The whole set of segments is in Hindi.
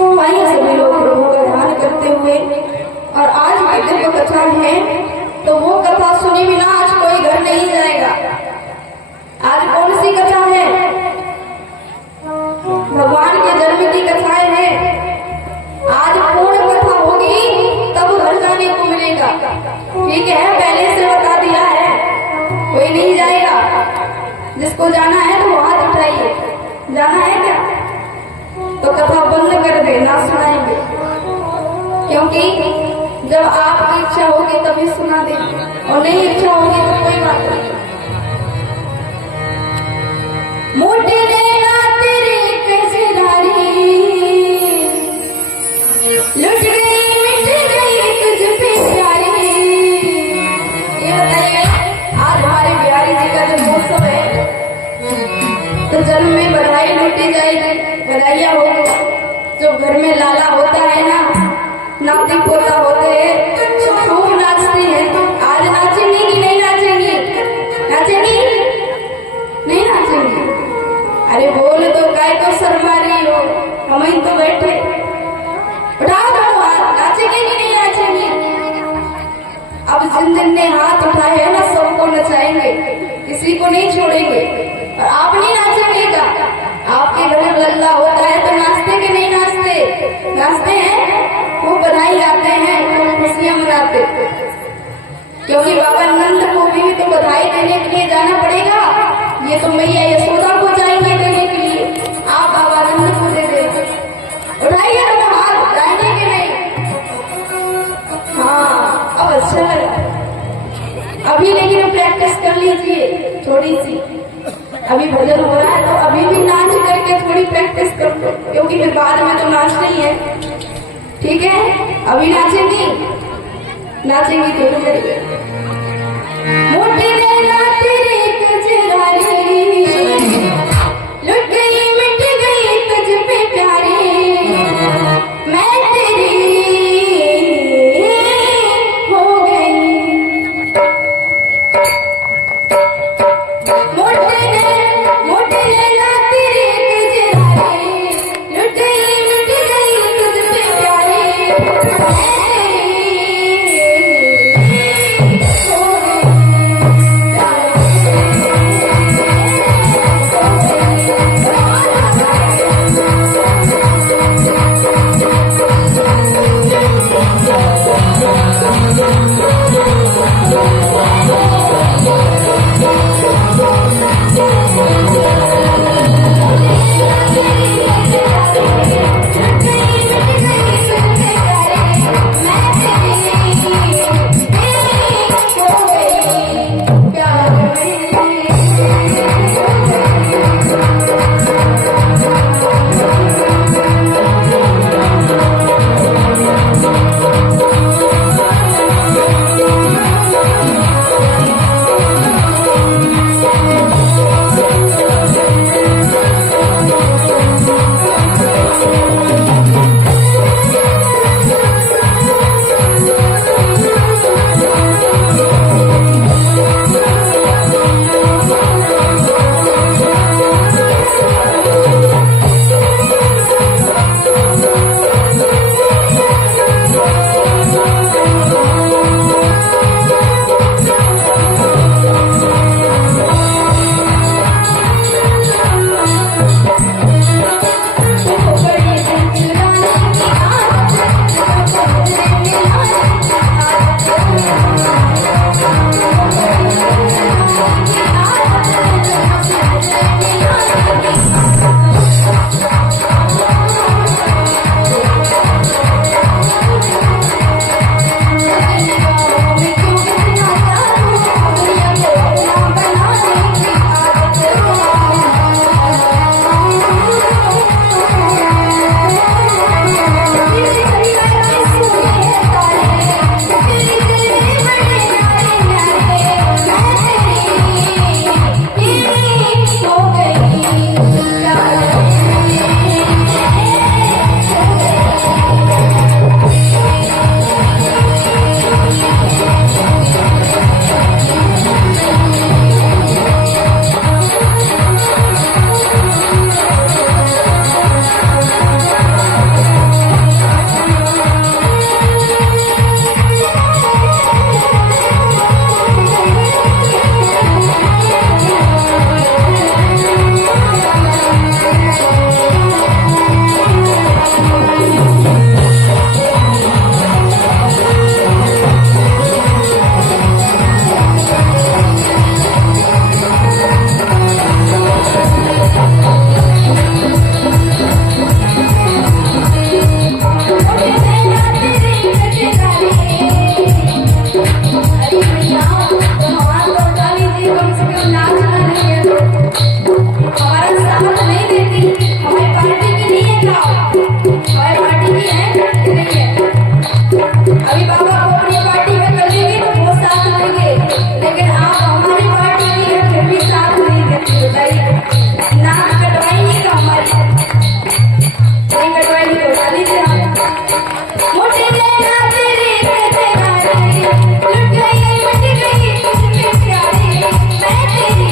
आइए सभी लोग प्रभु का ध्यान करते हुए। और आज की दिव्य कथा है, तो वो कथा सुने बिना आज कोई घर नहीं जाएगा। आज कौन सी कथा है? भगवान के जन्म की कथाएं हैं। आज पूर्ण कथा होगी तब घर जाने को मिलेगा। ठीक है, पहले से बता दिया है, कोई नहीं जाएगा। जिसको जाना है तो हाथ उठाइए। जाना है क्या? तो कथा बंद कर दे, ना सुनाएंगे। क्योंकि जब आपकी इच्छा होगी तभी सुना देंगे, और नहीं इच्छा होगी तो कोई बात नहीं। मोटे लेना तेरे कजरारी, लुट गई मिट गई तुझ पे प्यारी। ये बताइए, आज हमारे बिहारी जी का जो महोत्सव है, तो जन्म में बधाई लुटी जाएगी, बधाइयाँ होगी। जो घर में लाला होता है ना, नाती पोता होते हैं, खूब नाचती है। आज नाचेंगी कि नहीं नाचेंगी? नाचेंगी नहीं नाचेंगी? अरे बोल तो काय तो शर्मा रही हो, हम ही तो बैठे। उठा दो हाथ, नाचेंगे कि नहीं नाचेंगी? अब जिन जिन ने हाथ उठाए है ना, सबको नचाएंगे, किसी को नहीं छोड़ेंगे। और आप नहीं नाचेंगे क्या? आपके घर में लल्ला होता है तो नाचते कि नहीं नाचते? नाचते हैं, वो बधाई गाते हैं, वो खुशियां मनाते। क्योंकि बाबा नंद को भी तो बधाई देने के लिए जाना पड़ेगा। ये तो मैया यशोदा को जाएंगे देने के लिए, आप बाबा नंद को दे देंगे। उठाइए ना हाथ, जाएंगे कि नहीं? हाँ, अब अच्छा लगा। अभी लेकिन प्रैक्टिस कर लीजिए थोड़ी सी। अभी भजन हो रहा है तो अभी भी नाच करके थोड़ी प्रैक्टिस कर लो, क्योंकि फिर बाद में तो नाच नहीं है। ठीक है, अभी नाचेंगी, नाचेंगी तो करेंगे। मोटे लेना तेरे कजरारी, लुट गई मिट गई तुझ पे प्यारी। मैं तेरी हो गई। मोटे लेना तेरे कजरारी, लुट गई मिट गई तुझ पे प्यारी। मैं तेरी हो गई। ताली से मोटे नैना तेरे नजराए लुट गई मिट गई तुझ में प्यारे मैं तेरी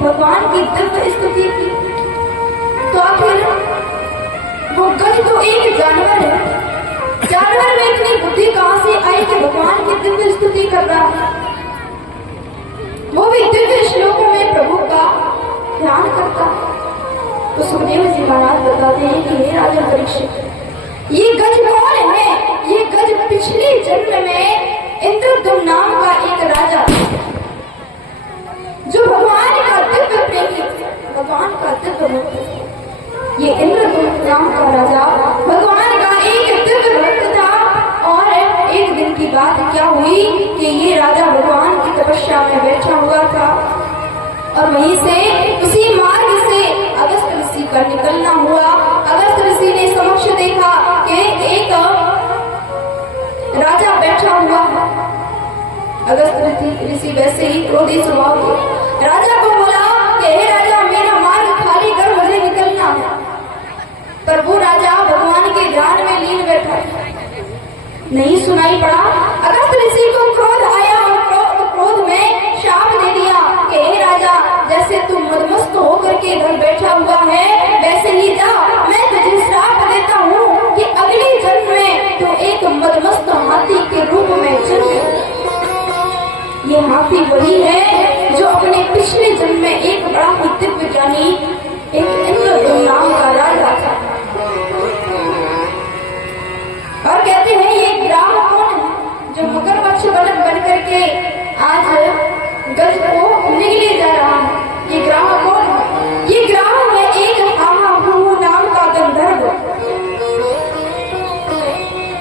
भगवान की दिव्य स्तुति की, तो आखिर वो गज तो एक जानवर है, जानवर में इतनी बुद्धि कहां से आई कि भगवान की दिव्य स्तुति कर रहा है, वो भी दिव्य श्लोकों में प्रभु का ध्यान करता है। तो सुखदेव जी महाराज बताते हैं कि हे राजा परीक्षित, ये गज कौन है? ये गज पिछले जन्म में इंद्रदुम्न नाम का एक राजा, जो भगवान का दिव्य प्रेमी, भगवान का दिव्य भक्त। ये इंद्रदुम्न नाम का राजा भगवान का एक दिव्य भक्त था। और एक दिन की बात क्या हुई कि ये राजा भगवान की तपस्या में बैठा हुआ था और वहीं से उसी मार्ग से अगस्त ऋषि का निकलना हुआ। अगस्त ऋषि ने समक्ष देखा कि एक राजा बैठा हुआ है। अगस्त ऋषि वैसे ही क्रोधी स्वभाव के राजा को बोला कि हे राजा, मेरा मार्ग खाली कर, मुझे निकलना है। पर वो राजा भगवान के ध्यान में लीन बैठा, नहीं सुनाई पड़ा। अगस्त ऋषि को क्रोध आया और क्रोध में शाप दे दिया कि हे राजा, जैसे तू मदमस्त होकर के घर बैठा हुआ है, वैसे ही जा, मैं तुझे श्राप देता हूँ कि अगले जन्म में तू एक मदमस्त हाथी के रूप में जन्म। ये हाथी वही है जो अपने पिछले जन्म में एक बड़ा ही दिव्य ज्ञानी, एक इंद्रदुम्न नाम का राजा था। और कहते हैं ये ग्राम कौन है जो मगरमच्छ बन करके आज गज को निगले जा रहा है? ये ग्राम कौन है? ये ग्राम है एक आहा नाम का गंधर्व।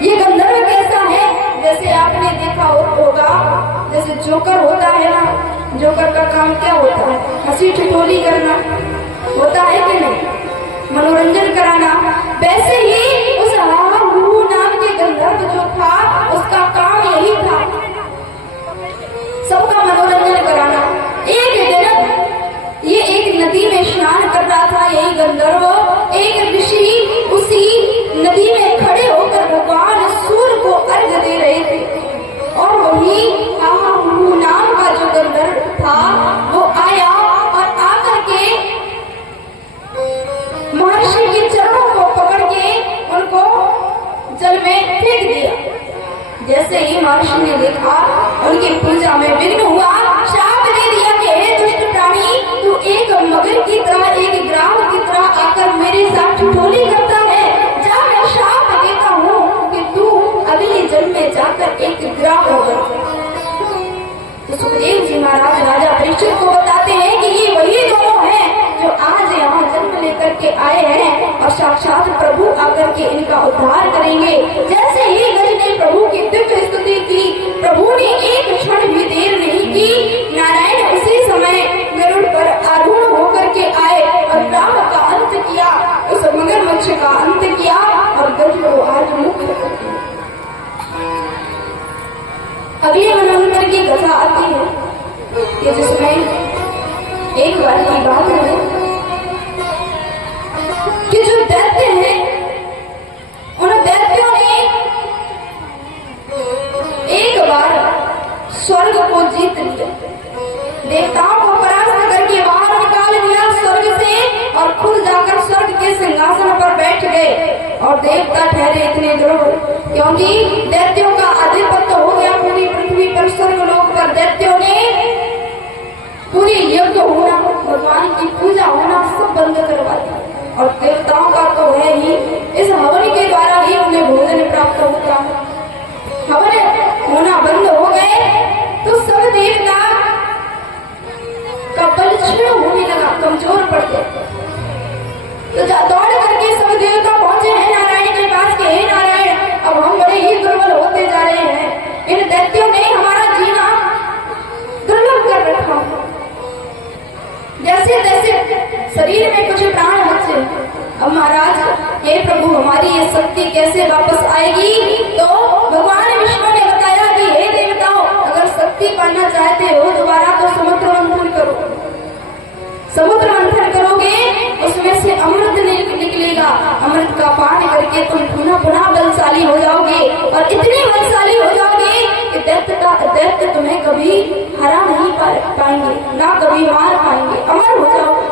ये गंधर्व कैसा है? जैसे आपने देखा होगा, जैसे जोकर होता है ना, जोकर का काम क्या होता है? हंसी ठिठोली करना होता है कि नहीं, मनोरंजन कराना। वैसे ही उस हाहू नाम के गंधर्व जो था, उसका काम यही था, सबका मनोरंजन कराना। एक दिन ये एक नदी में स्नान कर रहा था यही गंधर्व। एक ऋषि उसी नदी में खड़े होकर भगवान सूर्य को अर्घ दे रहे थे, और वही हाहू नाम का जो गंधर्व था वो आया और आकर के महर्षि के चरणों को पकड़ के उनको जल में फेंक दिया। जैसे ही महर्षि ने देखा, उनकी पूजा में विघ्न हुआ, श्राप दे दिया कि हे दुष्ट प्राणी, तू एक मगर की तरह, एक ग्राम की तरह आकर मेरे साथ ठिठोली करता है। जा, मैं श्राप देता हूँ कि तू अगले जन्म में जाकर एक ग्राम होगा। तो सुखदेव जी महाराज राजा परीक्षित को बताते हैं कि ये वही दोनों हैं जो आज यहाँ जन्म लेकर के आए हैं और साक्षात प्रभु आकर के इनका उद्धार करेंगे। जैसे ही गज ने प्रभु की दिव्य स्तुति की, प्रभु ने एक क्षण भी देर नहीं की, नारायण उसी समय गरुड़ पर आरूढ़ होकर के आए और राम का अंत किया, उस मगरमच्छ का अंत किया और गज को आज मुक्त कर दिया। अगले मनवंतर की कथा आती है कि जिसमें एक बार की बात है कि जो दैत्य हैं, उन दैत्यों ने एक बार स्वर्ग को जीत लिया, देवताओं को परास्त करके बाहर निकाल दिया स्वर्ग से, और खुद जाकर स्वर्ग के सिंहासन पर बैठ गए। और देवता ठहरे इतने दुर्बल, क्योंकि दैत्यों का आधिपत्य हो गया पूरी पृथ्वी पर। स्वर्ग लोक पर दैत्यों ने पूरी यज्ञ होना, भगवान की पूजा होना सब बंद करवा दिया। और देवताओं का तो है ही, इस हवन के द्वारा ही उन्हें भोजन प्राप्त होता है। हवन होना बंद हो गए तो सब देवता का बल क्षीण होने लगा, कमजोर पड़ गए। तो दौड़ करके सब देवता पहुंचे हैं नारायण के पास के, हे नारायण, अब हम बड़े ही दुर्बल होते जा रहे हैं, इन दैत्यों ने हमारा जीना दुर्लभ कर रखा। जैसे जैसे शरीर में कुछ प्राण बचे, अब महाराज, हे प्रभु, हमारी ये शक्ति कैसे वापस आएगी? तो भगवान विष्णु ने बताया कि हे देवताओं, अगर शक्ति पाना चाहते हो दोबारा तो समुद्र मंथन करो। समुद्र मंथन करोगे, उसमें से अमृत निकलेगा, अमृत का पान करके तुम पुनः बलशाली हो जाओगे, और इतने बलशाली हो जाओगे कि दैत्य तुम्हें कभी हरा नहीं पाएंगे, ना कभी मार पाएंगे, अमर हो जाओगे।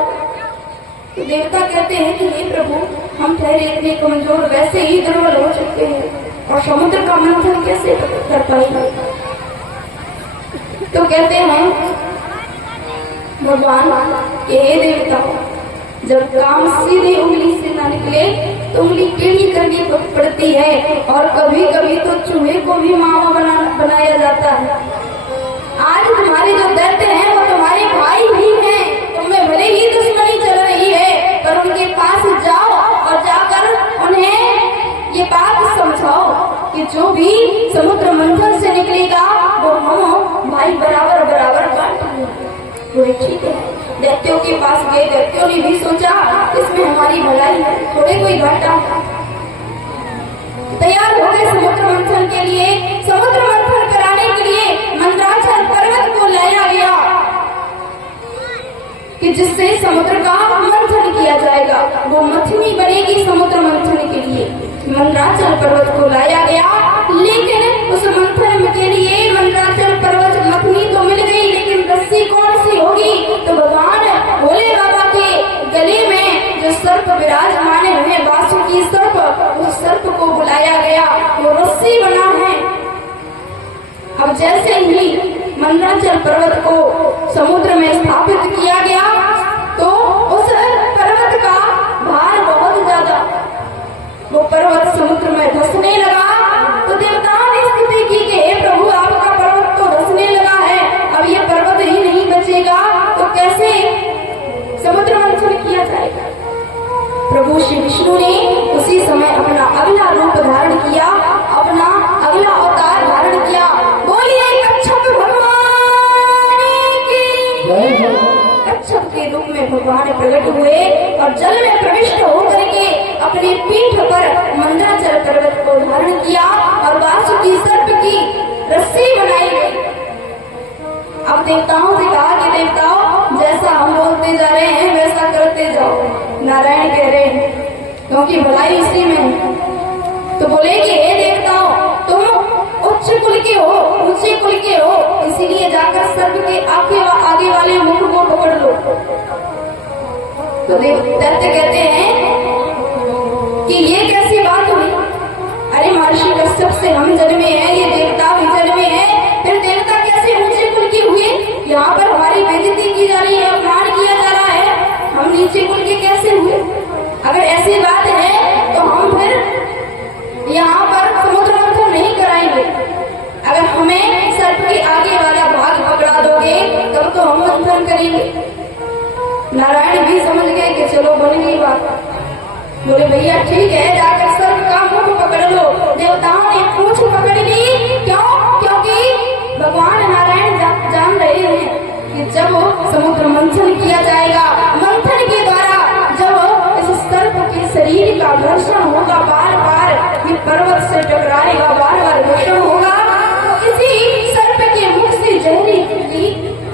तो देवता कहते हैं कि हे प्रभु, हम ठहरे इतने कमजोर, वैसे ही दुर्बल हो चुके हैं, और समुद्र का मंथन कैसे कर पाएंगे? तो कहते हैं भगवान कि हे देवता, जब काम सीधे उंगली से न निकले तो उंगली टेढ़ी करनी पड़ती है, और कभी कभी तो चूहे को भी मामा बनाया जाता है। आज तुम्हारे जो दैत्य हैं वो तुम्हारे भाई भी हैं, तुम्हें भले ही दुश्मनी चल रही है, पर उनके पास जाओ और जाकर उन्हें ये बात समझाओ कि जो भी समुद्र मंथन से निकलेगा वो हम भाई बराबर बराबर बांटेंगे। ठीक है, दैत्यों के पास गए, दैत्यों ने भी सोचा इसमें हमारी भलाई है, थोड़े कोई घाटा। तैयार हो गए समुद्र मंथन के लिए। समुद्र मंथन कराने के लिए मंदराचल पर्वत को लाया गया कि जिससे समुद्र का मंथन किया जाएगा, वो मथनी बनेगी समुद्र मंथन के लिए। मंदराचल पर्वत को लाया गया, लेकिन उस मंथन के लिए मंदराचल पर्वत मथनी तो मिल गई, लेकिन रस्सी कौन सी होगी? तो भगवान भोले बाबा के गले में जो सर्प विराजमान है, वासुकी सर्प, उस सर्प को बुलाया गया, वो रस्सी बना है। अब जैसे ही मंदराचल पर्वत को समुद्र में स्थापित किया गया तो उस पर्वत का भार बहुत ज्यादा, वो पर्वत समुद्र में धंसने लगा। तो देवताओं ने स्तुति की कि हे प्रभु, आपका पर्वत तो धंसने लगा है, अब ये पर्वत ही नहीं बचेगा, तो कैसे समुद्र मंथन किया जाएगा? प्रभु श्री विष्णु ने उसी समय अपना अगला रूप धारण किया। ऊंचे कुल के हो, ऊंचे कुल के हो, इसीलिए जाकर सर्प के आगे वाले मुख को पकड़ लो। तो दैत्य कहते हैं कि ये कैसी बात हुई? अरे महर्षि कश्यप से हम जन्मे हैं, ये देवता भी जन्मे हैं, फिर देवता कैसे ऊंचे कुल के हुए? यहाँ पर हमारी बेइज्जती की जा रही है, अपमान किया जा रहा है, हम नीचे कुल के कैसे हुए? अगर ऐसी बात है तो हम फिर यहाँ पर समुद्र मंथन नहीं कराएंगे। अगर हमें सर्प के आगे वाला भाग पकड़ा दोगे तब तो हम मंथन करेंगे। नारायण भी समझ गए कि चलो बन गई बात। बोले भैया ठीक है, जाकर सर्प का मुख पकड़ लो। देवताओं ने पूंछ पकड़ ली। क्यों? क्योंकि भगवान नारायण जान रहे हैं कि जब समुद्र मंथन किया जाएगा, मंथन के द्वारा जब इस सर्प के शरीर का घर्षण होगा, बार बार ये पर्वत से टकराएगा, बार बार घर्षण होगा, तो इसी सर्प के मुख से जहरीली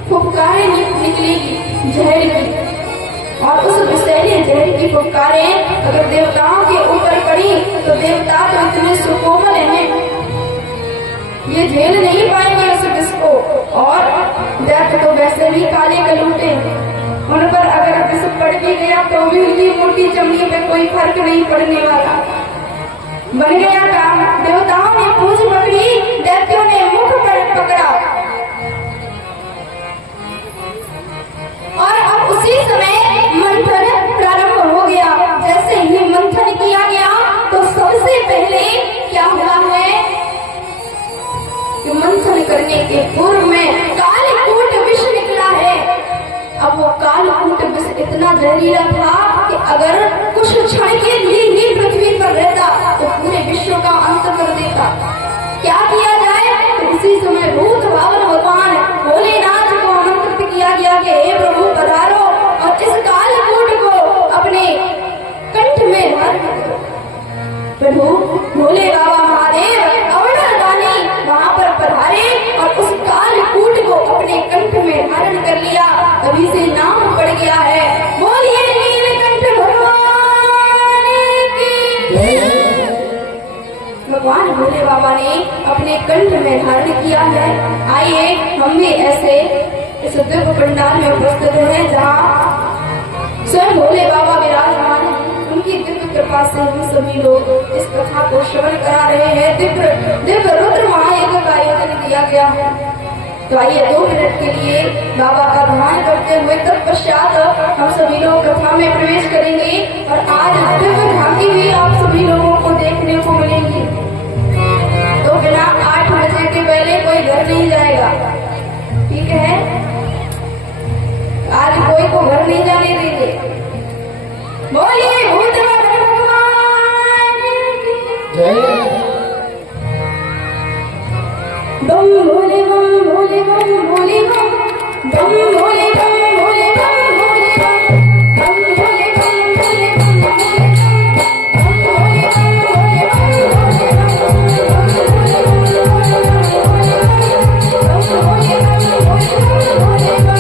फुफकारें निकलेगी, जहर की। और उस विषैले जहर की फुफकारें अगर देवताओं के ऊपर पड़ी तो देवता तो इतने सुकोमल हैं, ये झेल नहीं पाएंगे उस विष को। और दैत्य तो वैसे भी काले कलूटे, उन पर अगर विष पड़ भी गया तो भी उनकी मोटी चमड़ी पे कोई फर्क नहीं पड़ने वाला। बन गया काम। देवताओं ने पूंछ पकड़ी, दैत्यों ने मुख पर पकड़ा। और अब उसी समय मंथन प्रारंभ हो गया। जैसे ही मंथन किया गया तो सबसे पहले क्या हुआ है कि मंथन करने के पूर्व में कालकूट विष निकला है। अब वो कालकूट विष इतना जहरीला था कि अगर कुछ क्षण के लिए ही पृथ्वी पर रहता तो पूरे विश्व का अंत कर देता। क्या किया जाए? तो उसी समय भूत भावन भगवान भोलेनाथ को आमंत्रित किया गया कि हे प्रभु पधारो और इस कालकूट को अपने कंठ में धारण करो। प्रभु भोले बाबा महादेव अवतार दानी वहां पर पधारे और उस कालकूट को अपने कंठ में धारण कर लिया। तभी से नाम पड़ गया है, बोलिए नीलकंठ भगवान की। भगवान भोले बाबा ने अपने कंठ में धारण किया है। आइए हम भी ऐसे इस दिव्य पंडाल में उपस्थित हैं जहाँ स्वयं भोले बाबा विराजमान हैं। उनकी दिव्य कृपा से हम सभी लोग इस कथा को श्रवण करा रहे हैं। दिव्य रुद्र महायज्ञ का आयोजन किया गया है। तो आइए 2 मिनट के लिए बाबा का ध्यान करते हुए तत्पश्चात हम सभी लोग कथा में प्रवेश करेंगे। और आज दिव्य झांकी भी आप सभी लोगों को देखने को मिलेंगी। तो बिना 8 बजे के पहले कोई घर नहीं जाएगा, ठीक है? आज कोई को घर नहीं जाने देंगे। बोलिए भूत भगवान की। बम भोले बम भोले बम भोले बम बम भोले बम भोले बम भोले बम बम भोले बम भोले बम भोले बम भोले बम भोले बम भोले बम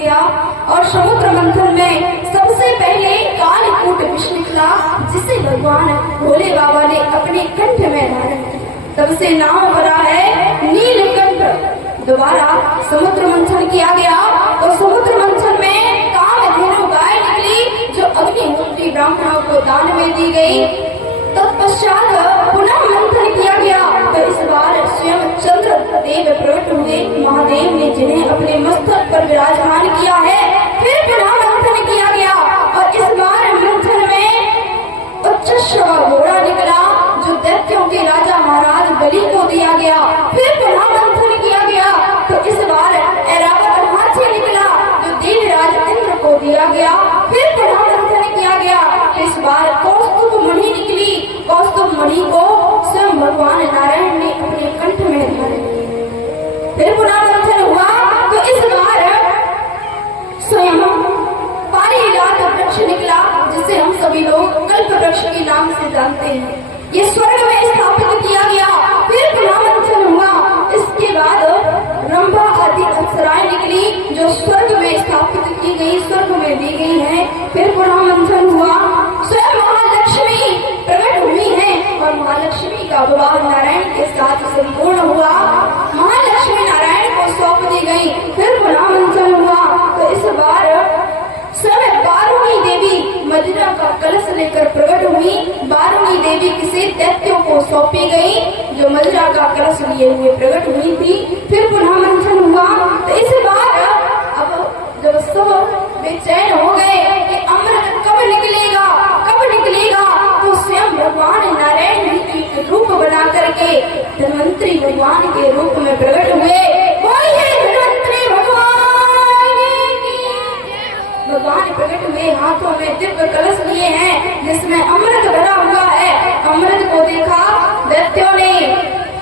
गया और समुद्र मंथन में सबसे पहले कालकूट विष निकला, जिसे भगवान भोले बाबा ने अपने कंठ में धारण किया। तब से नाम पड़ा है नीलकंठ। दोबारा समुद्र मंथन किया गया और समुद्र मंथन में कामधेनु गाय निकली, जो अग्निहोत्री ब्राह्मणों को दान में दी गई। तत्पश्चात पुनः मंथन किया गया तो इस बार स्वयं चंद्र देव प्रकट हुए। महादेव ने जिन्हें अपने मस्तक पर विराजमान किया है, फिर पुनः मंथन किया गया और इस बार मंथन में उच्चश्रवा घोड़ा निकला, जो दैत्यों के राजा महाराज बलि को दिया गया। फिर पुनः मंथन किया गया तो इस बार ऐरावत हाथी निकला, जो देवराज इंद्र को दिया गया। फिर पुनः मंथन किया गया, इस बार कौस्तुभ मणि निकली। कौस्तुभ मणि को स्वयं भगवान नारायण ने अपने कंठ में धारण किया। फिर पुनः मंथन हुआ तो इस बार स्वयं पारिजात वृक्ष निकला, जिसे हम सभी लोग कल्प वृक्ष के नाम से जानते हैं। ये स्वर्ग में स्थापित किया गया। फिर पुनः मंथन हुआ। इसके बाद रंभा आदि अप्सराएं निकली, जो स्वर्ग में स्थापित की गई, स्वर्ग में दी गई है। फिर पुनः मंथन हुआ। स्वयं महालक्ष्मी प्रकट हुई है और महालक्ष्मी का विवाह नारायण के साथ संपूर्ण हुआ। महालक्ष्मी नारायण को सौंप दी गई। फिर पुनः मंथन हुआ तो इस बार स्वयं बारूणी देवी मदिरा का कलश लेकर प्रकट हुई। बारूणी देवी किसी दैत्यों को सौंपी गई, जो मदिरा का कलश लिए हुए प्रकट हुई थी। फिर पुनः मंथन हुआ तो इस बार अब जब सब बेचैन हो गए कि अमृत कब निकलेगा, कब निकलेगा, तो स्वयं भगवान नारायण जी एक रूप बना करके धन्वंतरी भगवान के रूप में प्रकट हुए। भगवान प्रकट हुए, हाथों में दिव्य कलश लिए हैं, जिसमें अमृत भरा हुआ है। अमृत को देखा दैत्यों ने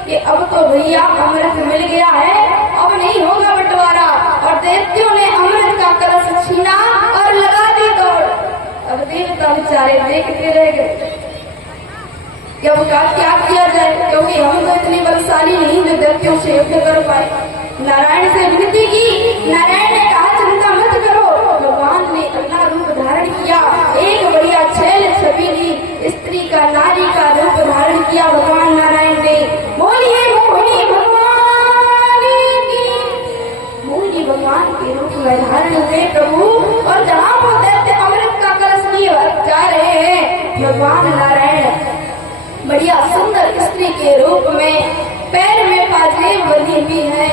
कि अब तो भैया अमृत मिल गया है, अब नहीं होगा बंटवारा। और दैत्यों ने अमृत का कलश छीना और लगा दी दौड़। अब देवता बेचारे देखते रह गए कि अब क्या किया जाए, क्योंकि हम तो इतने बलशाली नहीं जो दैत्यों से युद्ध कर पाए। नारायण से विनती की। नारायण ने कहा चिंता मत करो। भगवान ने अपना रूप धारण किया, एक बढ़िया छैल छबीली स्त्री का, नारी का रूप धारण किया भगवान नारायण ने। बोलिए मोहिनी भगवान की। मोहिनी भगवान के रूप में धारण हुए प्रभु। और जहाँ वो दैत्य अमृत का कलश लिए जा रहे हैं, भगवान नारायण बढ़िया सुंदर स्त्री के रूप में, पैर में पाजेब बनी हुई है,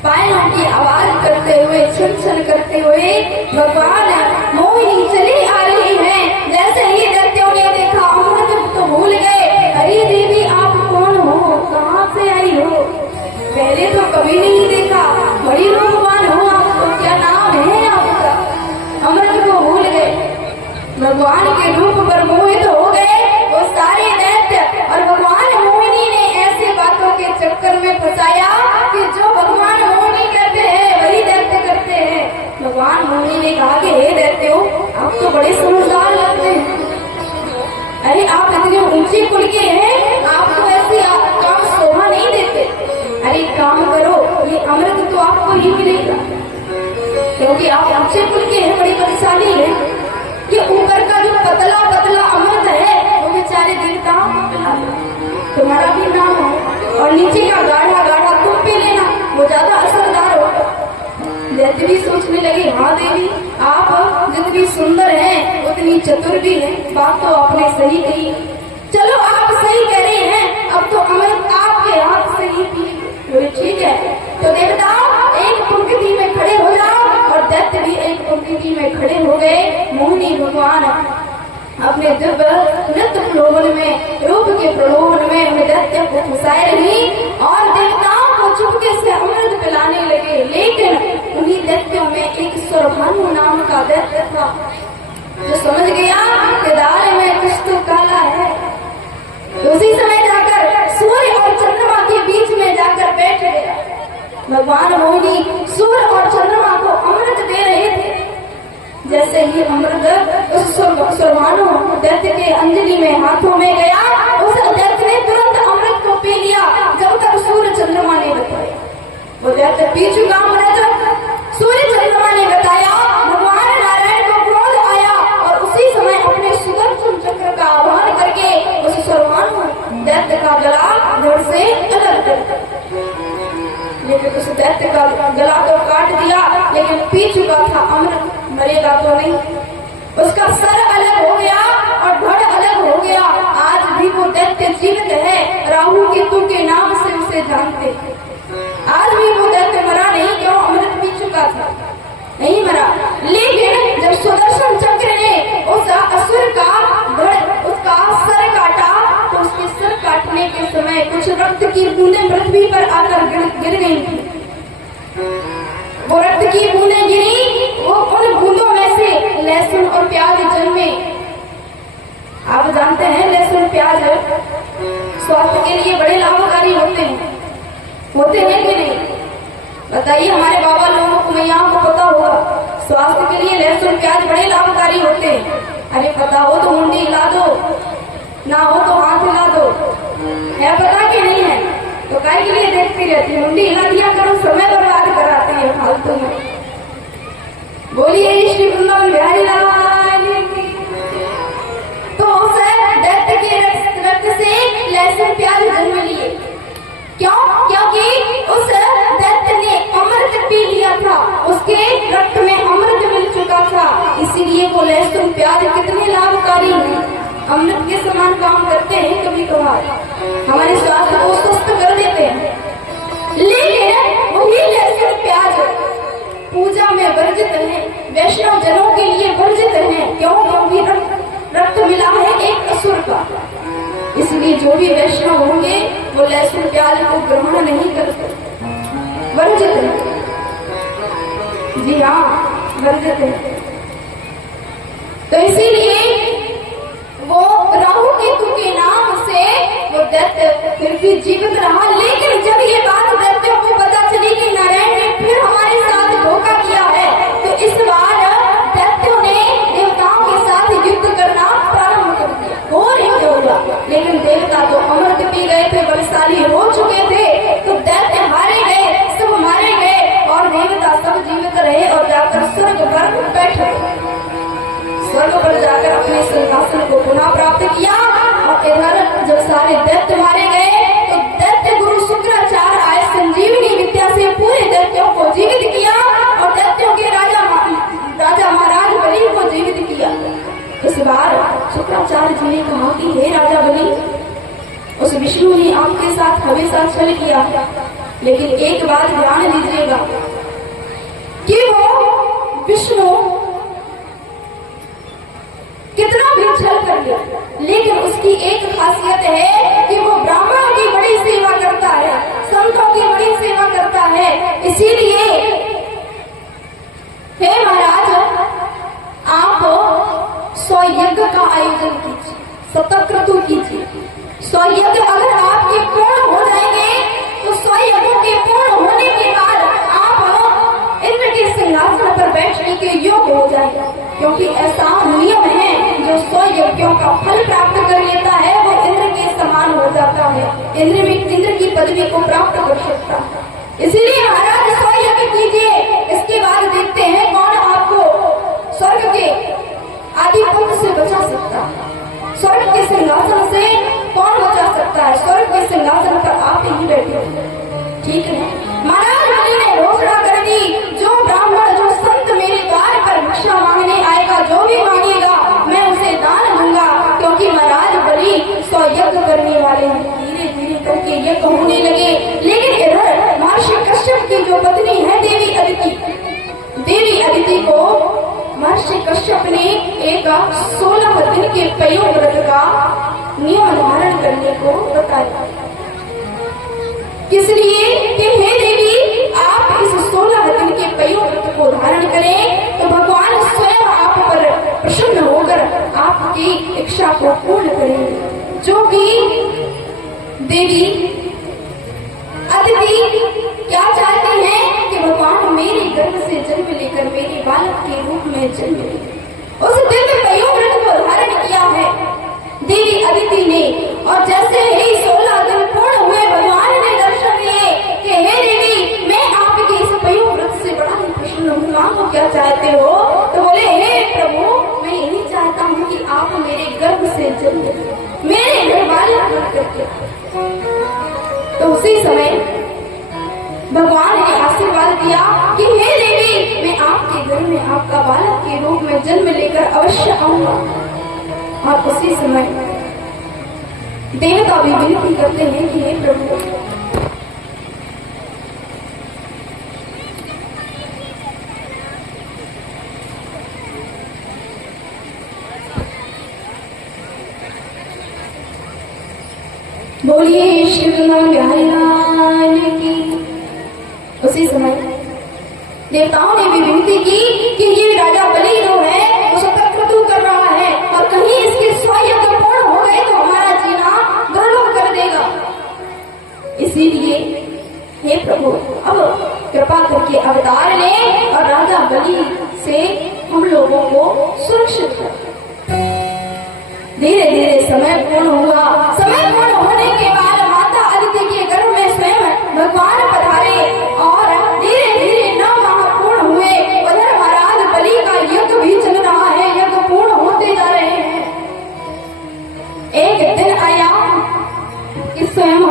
पायों की आवाज करते हुए, छन छन करते हुए भगवान मोहिनी चली आ रही है। जैसे ही दैत्यों ने देखा अमृत तो भूल गए। अरे देवी आप कौन हो, कहाँ से आई हो, पहले तो कभी नहीं देखा, बड़ी रूपवान हो आप, तो क्या नाम है आपका। अमृत को भूल गए, भगवान के रूप पर मोहित हो गए वो सारे दैत्य। और भगवान मोहिनी ने ऐसे बातों के चक्कर में फंसाया कि जो भगवान मोहिनी करते हैं वही दैत्य करते हैं। भगवान मोहिनी ने कहा कि हे दैत्यों, आप तो बड़े समझदार लगते हैं। अरे आप इतने ऊंचे कुल के हैं, आपको ऐसी काम शोभा नहीं देते। अरे काम करो, ये अमृत तो आपको ही मिलेगा, क्योंकि आप ऊंचे कुल के हैं, बड़ी बलशाली है। ये ऊपर का जो पतला पतला अमृत है वो बेचारे देवताओं को पिला दो, तुम्हारा भी नाम हो। और नीचे का गाढ़ा गाढ़ा तुम पे लेना, वो ज्यादा असरदार होगा। दैत्य भी सोचने लगे, हाँ देवी आप जितनी सुंदर हैं उतनी चतुर भी हैं, बात तो आपने सही कही। चलो आप सही कह रहे हैं, अब तो अमृत आपके हाथ से ही पी। ठीक है, तो देवता एक पंक्ति में खड़े हो जाओ। और दैत्य भी एक पंक्ति में खड़े हो गए। मोहिनी भगवान अपने दिव्य नृत्य प्रलोभन में, रूप के प्रलोभन में उन्हें दैत्य को फंसाए रही और देवताओं को चुपके से अमृत पिलाने लगे। लेकिन उन्हीं दैत्यों में एक सुरभानु नाम का दैत्य था, जो समझ गया कि दाल में कुछ तो काला है। उसी समय जाकर सूर्य और चंद्रमा के बीच में जाकर बैठ गया। भगवान मोहिनी सूर्य और चंद्रमा को अमृत दे रहे थे। जैसे ही अमृत उस सुरभानु दैत्य के अंजलि में हाथों में गया, उस दैत्य ने तुरंत अमृत को पी लिया, जब तक सूर्य चंद्रमा ने बताया। वो दैत्य पी चुका अमृत, पी चुका था, अमृत मरेगा तो नहीं। उसका सर अलग हो गया और धड़ अलग हो गया। आज भी वो दैत्य जीवित है, राहु केतु के नाम से उसे जानते। आज भी वो दैत्य मरा नहीं, क्यों? अमृत पी चुका था, नहीं मरा। लेकिन जब सुदर्शन चक्र ने उस असुर का उसका सर काटा, तो उसके सर काटने के समय कुछ रक्त की बूंदें पृथ्वी पर आकर गिर गई थी। वो रक्त की बूंदें गिरी, वो उन बूंदों में से लहसुन और प्याज जन्मे। आप जानते हैं लहसुन प्याज स्वास्थ्य के लिए बड़े लाभकारी होते हैं कि नहीं? बताइए, हमारे बाबा लोगों को, मैयाओं को पता होगा, स्वास्थ्य के लिए लहसुन प्याज बड़े लाभकारी होते हैं। अरे पता हो तो मुंडी हिला दो, ना हो तो हाथ हिला दो। है पता कि नहीं है? तो काय के लिए देखती रहती है? मुंडी हिला दिया करो, समय बर्बाद कराते हैं फालतू में। बोलिए श्री वृंदावन बिहारी लाल की। तो उस दैत्य के रक्त से लहसुन प्याज जन्म लिए। क्यों? क्योंकि उस दैत्य ने अमृत पी लिया था, उसके रक्त में अमृत मिल चुका था। इसीलिए वो लहसुन प्याज कितने लाभकारी हैं, अमृत के समान काम करते हैं। कभी कभार हमारे स्वास्थ्य को स्वस्थ कर देते हैं। लेकिन वही लहसुन प्याज पूजा में वर्जित है, वैष्णव जनों के लिए वर्जित है। क्यों? क्योंकि रक्त मिला है एक असुर का। इसलिए जो भी वैष्णव होंगे वो लहसुन प्याज को ग्रहण नहीं कर सकते, वर्जित है। जी हाँ, वर्जित है। तो इसीलिए वो राहु केतु के नाम से वो दैत्य फिर भी जीवित रहा। लेकिन जब ये बात दैत्यों को पता चली कि नारायण ने फिर हमारे साथ धोखा किया है, तो इस बार दैत्यों ने देवताओं के साथ युद्ध करना प्रारंभ कर दिया। और युद्ध हुआ, लेकिन देवता तो अमृत पी गए थे, बलशाली हो चुके थे, तो दैत्य हारे गए, सब मारे गए और देवता सब जीवित रहे और जाकर स्वर्ग पर बैठे। स्वर्ग पर जाकर अपने सिंहासन को पुनः प्राप्त किया। और इधर जब सारे दैत्य मारे गए, तो दैत्य गुरु शुक्राचार्य आए, संजीवनी विद्या से पूरे दैत्यों को जीवित किया और दैत्यों के राजा महाराज बलि को जीवित किया। इस बार शुक्राचार्य जी ने कहा कि हे राजा बलि, उस विष्णु ने आपके साथ हमेशा छल किया, लेकिन एक बात ध्यान दीजिएगा कि वो विष्णु कितना भी छल कर ले, लेकिन उसकी एक खासियत है कि वो ब्राह्मणों की बड़ी सेवा करता है, संतों की बड़ी सेवा करता है। इसीलिए हे महाराज, आप 100 यज्ञ का आयोजन कीजिए, शतक्रतु कीजिए। 100 यज्ञ अगर आपके पूर्ण हो जाएंगे, तो 100 यज्ञों के पूर्ण होने के बाद आप इंद्र के सिंहासन पर बैठने के योग्य हो जाएंगे। क्योंकि ऐसा नियम है, जो 100 यज्ञों का फल प्राप्त कर लेता है वो इंद्र के समान हो जाता है, इंद्र की पदवी को प्राप्त कर सकता है। इसीलिए महाराज 100 यज्ञ कीजिए। इसके बाद देखते हैं कौन आपको स्वर्ग के आदिपुत्र से बचा सकता है, स्वर्ग के सिंहासन से कौन बचा सकता है। स्वर्ग के सिंहासन पर आप ही बैठे, ठीक है। महाराज बलि ने घोषणा कर दी, जो ब्राह्मण जो संत मेरे द्वार पर भिक्षा मांगने आएगा, जो भी मांगेगा मैं उसे दान दूंगा। क्योंकि महाराज बलि 100 यज्ञ करने वाले हैं। धीरे धीरे करके यज्ञ होने लगे। लेकिन इधर महर्षि कश्यप की जो पत्नी है देवी अदिति को महर्षि कश्यप ने एक 16 दिन के पयो व्रत का नियम धारण करने को बताया। किस लिए? कि हे देवी, आप इस 16 दिन के पयो व्रत को धारण करें तो भगवान स्वयं आप पर प्रसन्न होकर आपकी इच्छा को पूर्ण करेंगे। जो कि देवी अदिति क्या चाहते हैं कि भगवान मेरे गर्भ से जन्म लेकर मेरे बालक के रूप में जन्म ले। उस दिव्य पयो व्रत को धारण किया है देवी अदिति ने। और जैसे ही 16 दिन पूर्ण हुए, भगवान ने दर्शन दिए कि हे देवी, मैं आपके इस पयो व्रत से बड़ा ही प्रसन्न हूँ, मांगो क्या चाहते हो। तो बोले, हे प्रभु, मैं यही चाहता हूँ कि आप मेरे गर्भ से जन्म ले, मेरे घर बालक बन करके। तो उसी समय भगवान ने आशीर्वाद दिया कि हे देवी, मैं आपके अवश्य आऊंगा। और उसी समय देवता भी विनती करते हैं कि हे प्रभु, बोलिए शिव बिहारी लाल की। उसी समय देवताओं ने भी विनती की कि ये राजा बलि जो है वो सतत क्रतु कर रहा है और कहीं इसके 100 यज्ञ पूर्ण हो गए तो हमारा जीना दुर्लभ कर देगा। इसीलिए हे प्रभु, अब कृपा करके अवतार ले और राजा बलि से हम लोगों को सुरक्षित कर। धीरे धीरे समय पूर्ण हुआ। समय पूर्ण होने के बाद माता अदिति के गर्भ में स्वयं भगवान पधारे और धीरे धीरे 9 माह पूर्ण हुए। उधर महाराज बलि का यज्ञ भी चल रहा है, यज्ञ पूर्ण होते जा रहे हैं। एक दिन आया कि स्वयं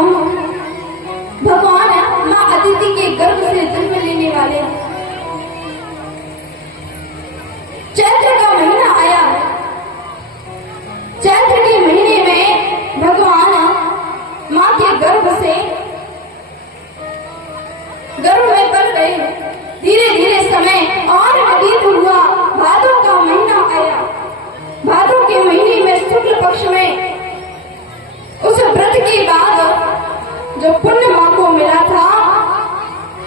भगवान माँ अदिति के गर्भ से जन्म लेने वाले चैत्र का महीना आया। चैत्र के महीने में भगवान माँ के गर्भ में पल गए। धीरे धीरे समय और व्यतीत हुआ। भादों का महीना आया। भादों के महीने में शुक्ल पक्ष में उस व्रत के बाद जो पुण्य माँ को मिला था,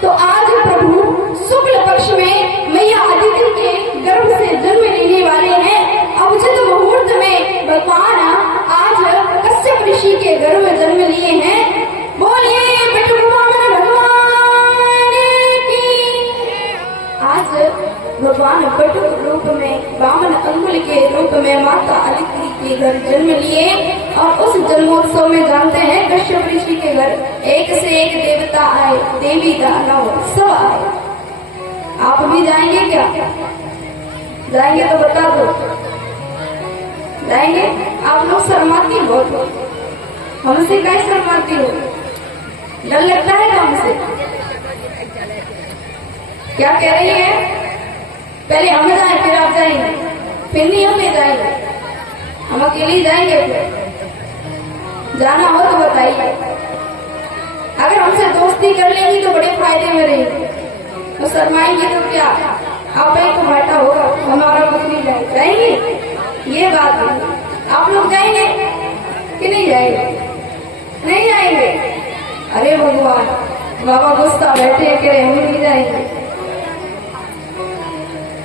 तो आज प्रभु शुक्ल पक्ष में मैया अदिति के गर्भ से जन्म लेने वाले हैं। अवचित मुहूर्त में भगवान आज कश्यप ऋषि के गर्भ में जन्म लिए हैं। बोलिए वामन भगवान की। आज भगवान बटुक रूप में, वामन अंगुल के रूप में माता अदिति के घर जन्म लिए। और उस जन्मोत्सव में जानते हैं कश्यप ऋषि के घर एक से एक देवता आए, देवी दानव सब आए। आप भी जाएंगे क्या? जाएंगे तो बता दो। जाएंगे? आप लोग शर्माती बहुत हो। हमसे कैसे शर्माती हो? डर लगता है क्या हमसे? क्या कह रही है? पहले हम जाए फिर आप जाएंगे, फिर नहीं हम ले जाएंगे, हम अकेले जाएंगे। फिर जाना हो तो बताइए। अगर हमसे दोस्ती कर लेंगी तो बड़े फायदे में रहेंगे, तो शर्माएंगे तो क्या आप ही को घाटा होगा, हमारा कुछ नहीं जाएंगे। ये बात है। आप लोग जाएंगे कि नहीं जाएंगे? नहीं जाएंगे। अरे भगवान, बाबा गुस्सा बैठे करे हम नहीं जाएंगे।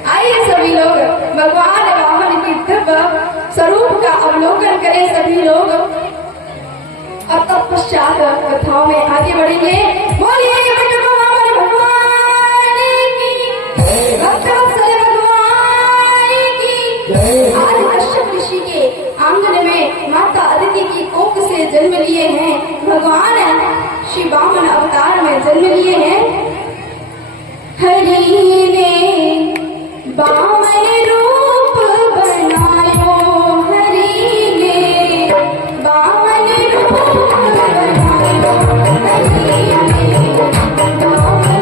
आइए सभी लोग भगवान वामन की दिव्य स्वरूप का अवलोकन करें सभी लोग, और तत्पश्चात कथाओं में आगे बढ़ेंगे। बोलिए वामन भगवान की, भक्तवत्सल भगवान की। आज कश्यप ऋषि के आंगन में माता अदिति की कोख से जन्म लिए हैं भगवान श्री वामन अवतार में जन्म लिए हैं। हरि ने वामन रूप बनायो, हरि ने वामन रूप बनायो, हरि ने वामन रूप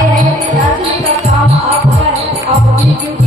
हैं नाचने का काम आपका है, आप अपनी ड्यूटी